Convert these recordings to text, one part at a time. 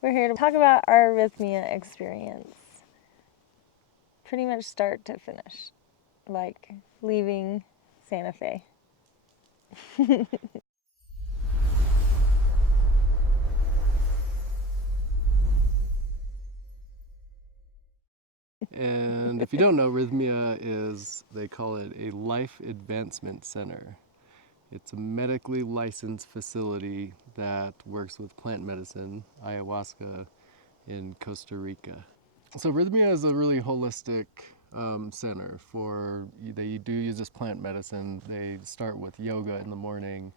We're here to talk about our Rythmia experience. Pretty much start to finish. Like leaving Santa Fe. And if you don't know, Rythmia is, they call it a Life Advancement Center. It's a medically licensed facility that works with plant medicine, ayahuasca, in Costa Rica. So Rythmia is a really holistic center for, they do use this plant medicine. They start with yoga in the morning.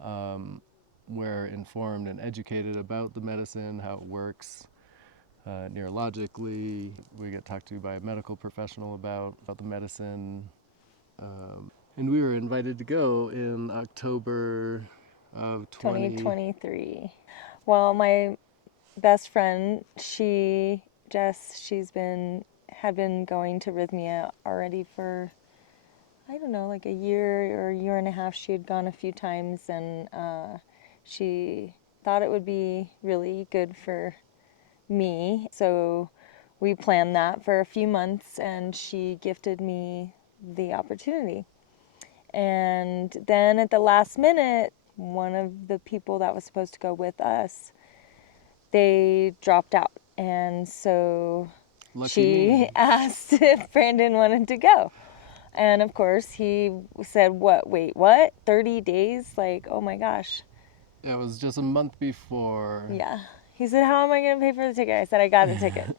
We're informed and educated about the medicine, how it works. Neurologically, we get talked to by a medical professional about the medicine. And we were invited to go in October of 2023. Well, my best friend, Jess, had been going to Rythmia already for, I don't know, like a year or a year and a half. She had gone a few times, and she thought it would be really good for me. So we planned that for a few months, and she gifted me the opportunity. And then at the last minute, one of the people that was supposed to go with us, they dropped out. And so she asked if Brandon wanted to go. And of course, he said, wait, what? 30 days? Like, oh my gosh. Yeah, it was just a month before. Yeah. He said, how am I going to pay for the ticket? I said, I got the ticket.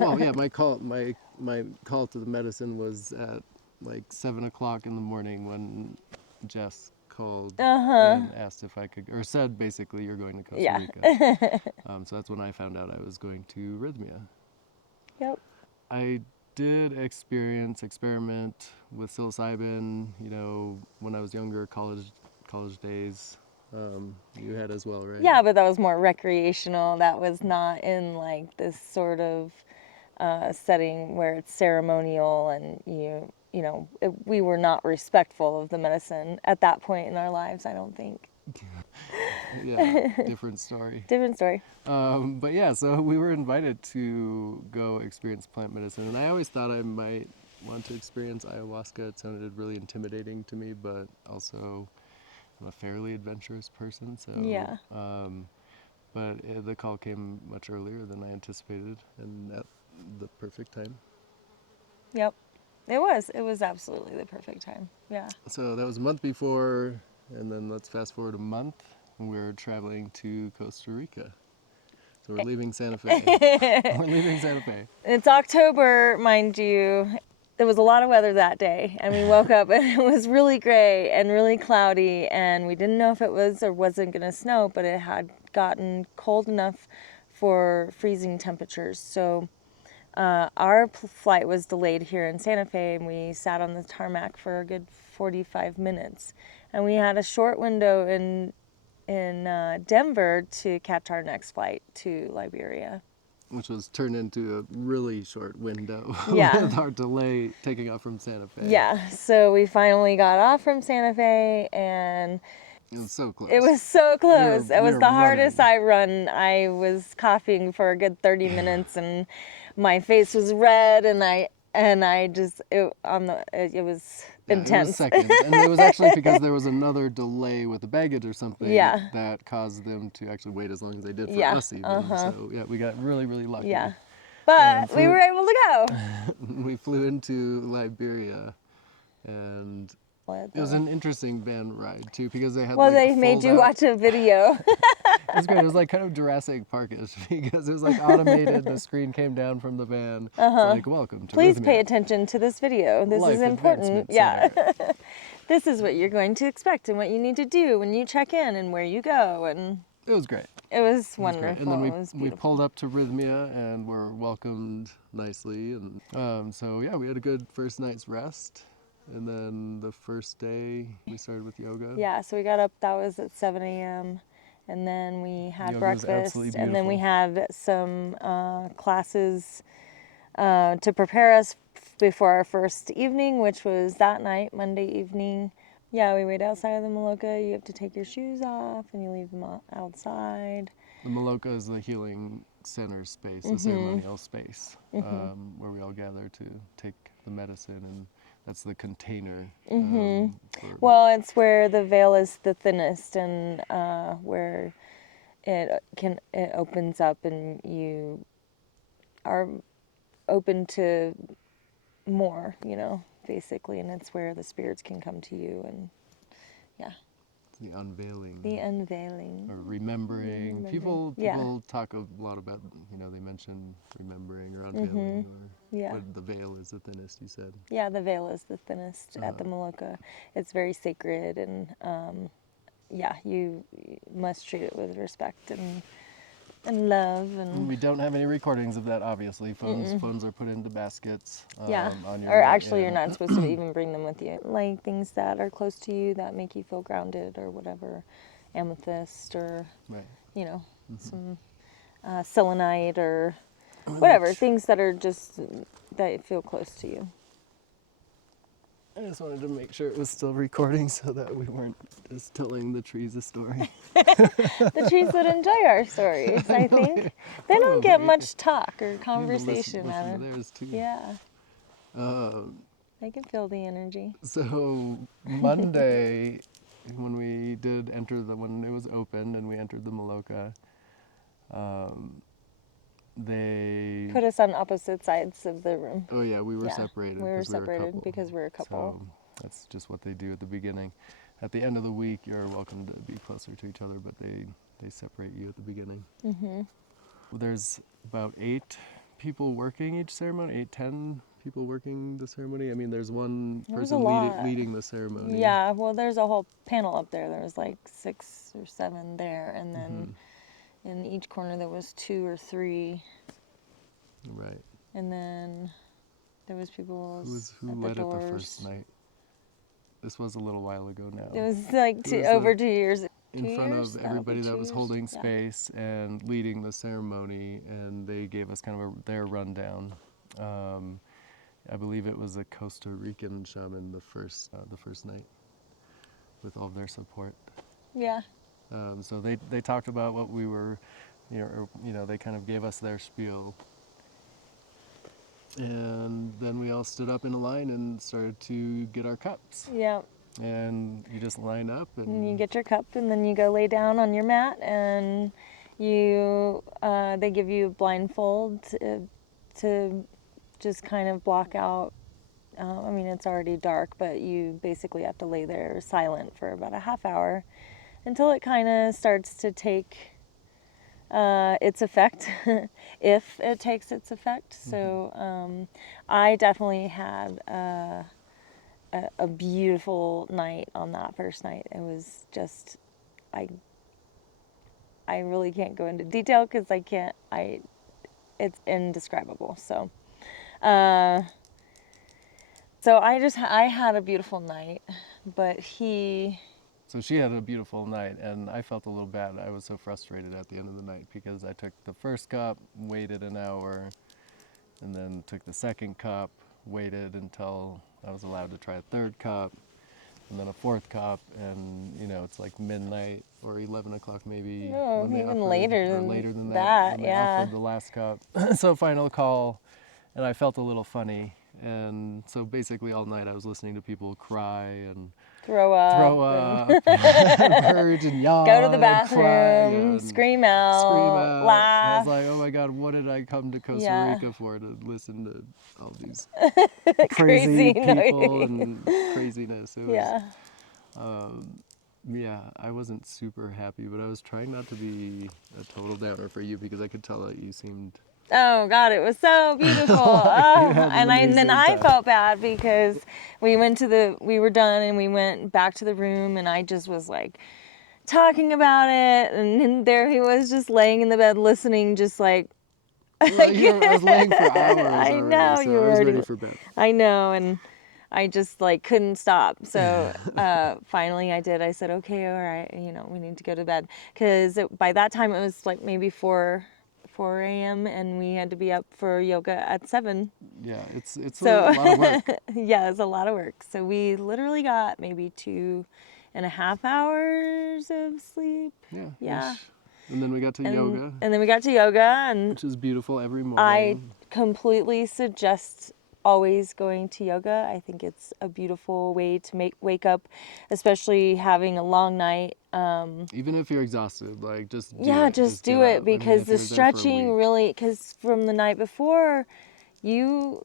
Well, yeah, my call to the medicine was at like 7 o'clock in the morning when Jess called and asked if I could, or said basically, you're going to Costa Rica. So that's when I found out I was going to Rythmia. Yep. I did experiment with psilocybin, when I was younger, college days. You had as well, right? Yeah, but that was more recreational. That was not in like this sort of setting where it's ceremonial, and we were not respectful of the medicine at that point in our lives, I don't think. Yeah, different story. Different story. But yeah, so we were invited to go experience plant medicine, and I always thought I might want to experience ayahuasca. It sounded really intimidating to me, but also I'm a fairly adventurous person, so yeah. But the call came much earlier than I anticipated, and at the perfect time. Yep, it was absolutely the perfect time. Yeah. So that was a month before, and then let's fast forward a month, and we're traveling to Costa Rica. So we're leaving Santa Fe. We're leaving Santa Fe. It's October, mind you. There was a lot of weather that day, and we woke up and it was really gray and really cloudy, and we didn't know if it was or wasn't going to snow, but it had gotten cold enough for freezing temperatures. So our flight was delayed here in Santa Fe, and we sat on the tarmac for a good 45 minutes. And we had a short window in Denver to catch our next flight to Liberia. Which was turned into a really short window Yeah. with our delay taking off from Santa Fe. Yeah, so we finally got off from Santa Fe, and it was so close. It was so close. It was the hardest running. I run. I was coughing for a good 30 minutes, and my face was red, and it was intense. It was seconds, and it was actually because there was another delay with the baggage or something that caused them to actually wait as long as they did for us even. So yeah, we got really, really lucky. Yeah, but we were able to go. We flew into Liberia, and it was an interesting van ride too, because they had they made you watch a video. It was great. It was like kind of Jurassic Park-ish because it was like automated. The screen came down from the van. It's like, welcome to Please Rythmia. Pay attention to this video. This Life is important. Yeah. This is what you're going to expect and what you need to do when you check in and where you go. And it was great. It was wonderful. And then it was we pulled up to Rythmia and were welcomed nicely. And so yeah, we had a good first night's rest. And then the first day we started with yoga. Yeah, so we got up, that was at 7 a.m. And then we had Yoga breakfast, and then we had some classes to prepare us before our first evening, which was that night, Monday evening. Yeah, we wait outside of the Maloka. You have to take your shoes off, and you leave them outside. The Maloka is the healing center space, the ceremonial space, where we all gather to take the medicine, and that's the container. Well, it's where the veil is the thinnest, and where it opens up, and you are open to more, basically, and it's where the spirits can come to you, and yeah. The unveiling. The unveiling. Or remembering. People Yeah. talk a lot about, they mention remembering or unveiling, or what the veil is the thinnest, you said. Yeah, the veil is the thinnest at the Maloka. It's very sacred, and you must treat it with respect and love. And we don't have any recordings of that, obviously. Phones are put into baskets. On your or actually, you're not supposed to even bring them with you. Like things that are close to you that make you feel grounded, or whatever, amethyst, or some selenite, or whatever, things that are just that feel close to you. I just wanted to make sure it was still recording so that we weren't just telling the trees a story. The trees would enjoy our stories, I think. They don't get much talk or conversation out listen of to theirs too. Yeah. They can feel the energy. So Monday, when we did when it was open and we entered the Maloka, they put us on opposite sides of the room. Oh yeah, we were separated. We were separated because we're a couple. So that's just what they do at the beginning. At the end of the week, you're welcome to be closer to each other, but they separate you at the beginning. There's about 8 people working each ceremony, 10 people working the ceremony. I mean, there's one person leading the ceremony. Yeah, well, there's a whole panel up there. There was like 6 or 7 there, and then in each corner there was 2 or 3. Right. And then there was people who led it the first night. This was a little while ago now. It was like over 2 years. In front of everybody that was holding space and leading the ceremony, and they gave us kind of their rundown. I believe it was a Costa Rican shaman the first night, with all of their support. Yeah. So they talked about what we were, they kind of gave us their spiel. And then we all stood up in a line and started to get our cups. Yeah. And you just line up and you get your cup, and then you go lay down on your mat, and they give you a blindfold to just kind of block out. I mean, it's already dark, but you basically have to lay there silent for about a half hour until it kind of starts to take its effect, if it takes its effect. So I definitely had a beautiful night on that first night. It was just, I really can't go into detail because it's indescribable. So I had a beautiful night, but So she had a beautiful night, and I felt a little bad. I was so frustrated at the end of the night because I took the first cup, waited an hour, and then took the second cup, waited until I was allowed to try a third cup, and then a fourth cup, and it's like midnight or 11 o'clock maybe. No, even later than that. And they offered the last cup. So final call, and I felt a little funny. And so basically all night I was listening to people cry and throw up, purge and yawn, go to the bathroom, and scream out, laugh. I was like, oh my God, what did I come to Costa Rica for, to listen to all these crazy people and craziness? It was, I wasn't super happy, but I was trying not to be a total downer for you because I could tell that you seemed... Oh God, it was so beautiful. And then I felt bad because we were done and we went back to the room, and I just was like talking about it, and there he was just laying in the bed listening, just like. I was laying for hours already, I know, so you were I was already ready for bed. I know, and I just like couldn't stop. So finally I did. I said, okay, all right, we need to go to bed, because by that time it was like maybe 4 a.m. and we had to be up for yoga at 7. Yeah, it's a lot of work. Yeah, it's a lot of work. So we literally got maybe 2.5 hours of sleep. Yeah. And then we got to yoga, And then we got to yoga, and which is beautiful every I morning. completely suggest always going to yoga. I think it's a beautiful way to wake up, especially having a long night. Even if you're exhausted, like just do Yeah, it. just Get do it, up. I mean, because if the you're there for a stretching week. really, because from the night before, you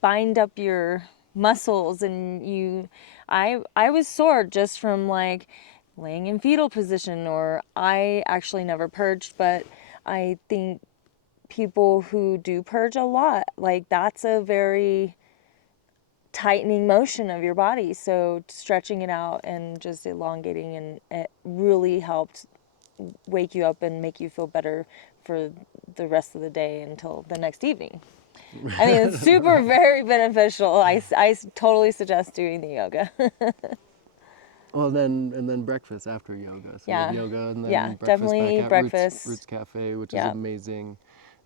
bind up your muscles, and I was sore just from like laying in fetal position, or I actually never purged, but I think people who do purge a lot, like that's a very tightening motion of your body. So stretching it out and just elongating, and it really helped wake you up and make you feel better for the rest of the day until the next evening. I mean, it's super, very beneficial. I totally suggest doing the yoga. Well, then breakfast after yoga. So you have Yeah. yoga and Yeah, then breakfast back definitely at Roots breakfast. Cafe, which is Yeah. amazing.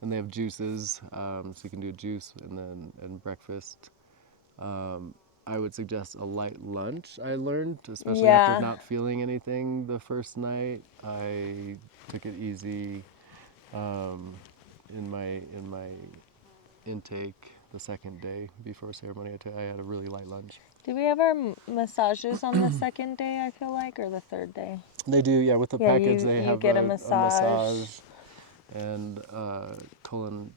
And they have juices, so you can do juice and breakfast. I would suggest a light lunch. I learned, especially after Yeah. not feeling anything the first night. I took it easy in my intake the second day before ceremony. I had a really light lunch. Did we have our massages on the second day, I feel like, or the third day? They do, yeah. With the Yeah, package, they you have get a a massage. massage and colon,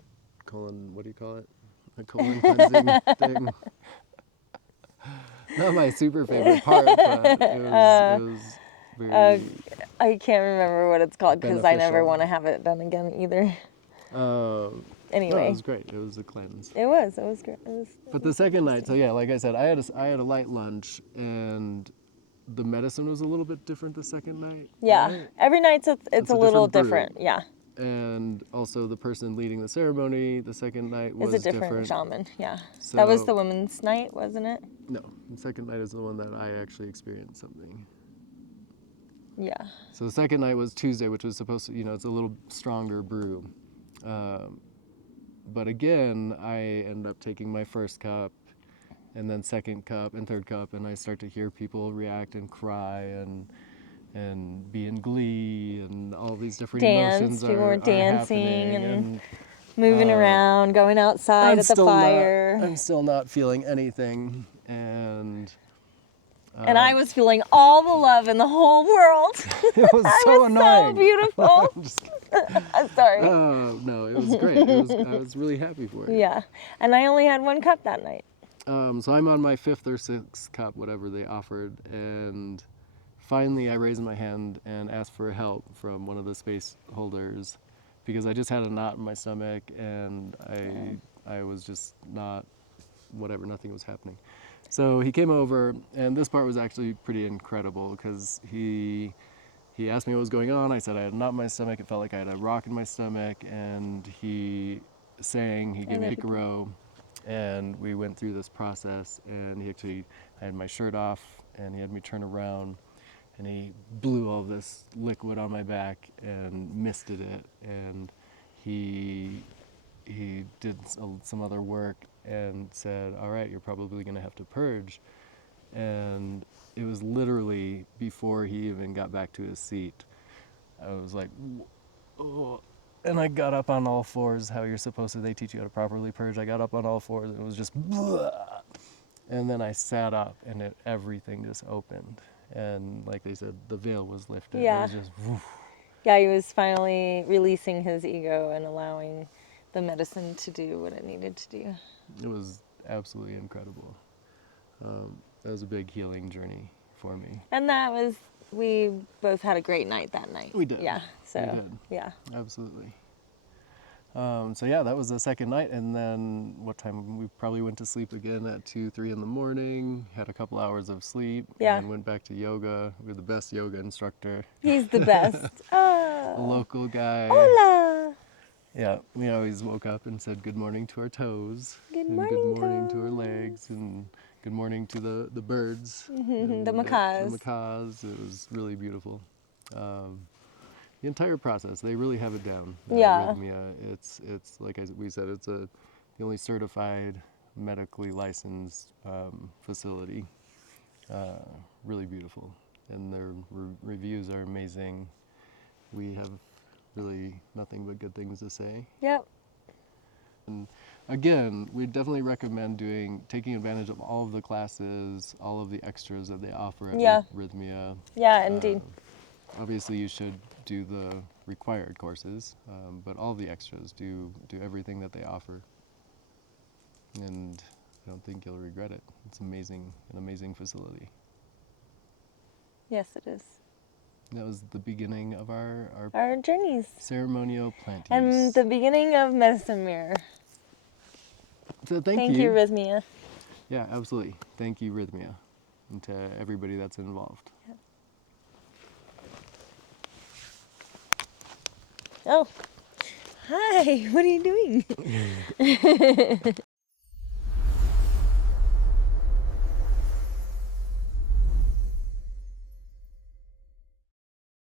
what do you call it? A colon cleansing thing. Not my super favorite part, but it was Uh, very I can't remember what it's called because I never beneficial. want to have it done again either. No, it Anyway, was great. It was a cleanse. it was great. It But the was second night, so interesting. yeah, like I said, I had a light lunch, and the medicine was a little bit different the second night, Yeah, right? every night's it's It's a a little different brew. different. Yeah, And also the person leading the ceremony the second night it's a was different different. shaman. Yeah, that was So the women's night, wasn't it? no, the second night is the one that I actually experienced something. Yeah. So the second night was Tuesday, which was supposed to, it's a little stronger brew. But again, I end up taking my first cup and then second cup and third cup, and I start to hear people react and cry and be in glee, and all these different emotions People were are dancing happening. and And moving around, going outside at the fire. I'm still not feeling anything, and And I was feeling all the love in the whole world. it was I so was so annoying. beautiful. I'm just I'm sorry. Oh no, it was great. I was really happy for it. Yeah. And I only had one cup that night. So I'm on my fifth or sixth cup, whatever they offered, and finally I raised my hand and asked for help from one of the space holders because I just had a knot in my stomach and I was just not, whatever, nothing was happening. So he came over, and this part was actually pretty incredible because he asked me what was going on. I said I had a knot in my stomach. It felt like I had a rock in my stomach, and he gave me a row, and we went through this process. And I had my shirt off, and he had me turn around, and he blew all this liquid on my back and misted it, and he did some other work and said, "All right, you're probably going to have to purge." And it was literally before he even got back to his seat. I was like, oh. And I got up on all fours, how you're supposed to. They teach you how to properly purge. I got up on all fours, and it was just, and then I sat up, and everything just opened. And like they said, the veil was lifted. Yeah. It was just, woof. Yeah, he was finally releasing his ego and allowing the medicine to do what it needed to do. It was absolutely incredible. That was a big healing journey for me. And we both had a great night that night. We did. Yeah, so, We did. yeah. Absolutely. So yeah, that was the second night, and then what time? We probably went to sleep again at 2, 3 in the morning. Had a couple hours of sleep, Yeah. and went back to yoga. We had the best yoga instructor, He's the best. a Oh, local guy. hola. Yeah, we always woke up and said good morning to our toes, Good and morning, good morning to our toes. legs, and good morning to the birds, The and macaws. the macaws. It was really beautiful. The entire process, they really have it down. Yeah. Rythmia, it's like we said, it's the only certified, medically licensed facility. Really beautiful, and their reviews are amazing. we have really nothing but good things to say. Yep. And again, we definitely recommend taking advantage of all of the classes, all of the extras that they offer at Yeah. Rythmia. Yeah, indeed. Obviously, you should do the required courses, but all the extras, do everything that they offer. And I don't think you'll regret it. It's amazing, an amazing facility. Yes, it is. That was the beginning of our Our journeys. ceremonial plant use. And the beginning of Medicine Mirror. So Thank you, Rythmia. Yeah, absolutely. Thank you, Rythmia, and to everybody that's involved. Oh, hi, what are you doing?